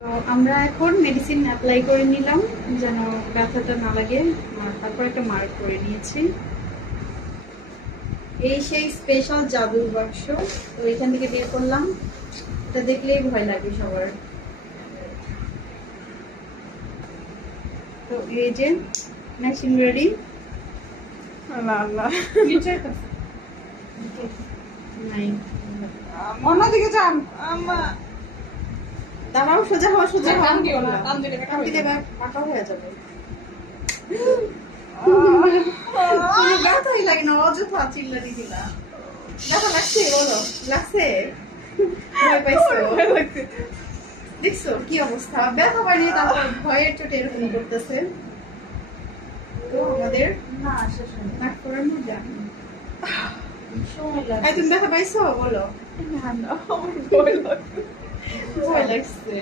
তো আমরা এখন মেডিসিন অ্যাপ্লাই করে নিলাম যেন ব্যথাটা না লাগে, আর তারপর একটা মার্ক করে নিয়েছি। এই সেই স্পেশাল জাদুর বাক্স, তো এখান থেকে বের করলাম। এটা দেখলেই ভয় লাগে সবার। তো এই যে মেশিন রেডি। আল্লাহ আল্লাহ নাই, অন্যদিকে যান আম্মা। দাঁড়াও, সোজা হওয়া, সোজা হওয়া। টান দিও না, টান দিলে টান দিলে পাকা হয়ে যাবে। আহ, কোনো ব্যথাই লাগে না, অযথা চিল্লানি দিলা। ব্যথা লাগছে? বলো, লাগছে? ভয় পাইছো? দেখছো কি অবস্থা? ব্যথা বানিয়ে তারপর ভয়ের চোটে এরকম করতেছে। তো আমাদের না শেষ হয়নি। নাক করানো যায়। সময় লাগবে। তুমি ব্যথা পাইছো? বলো। না না, আমার ভয় লাগছে। ভয় লাগছে।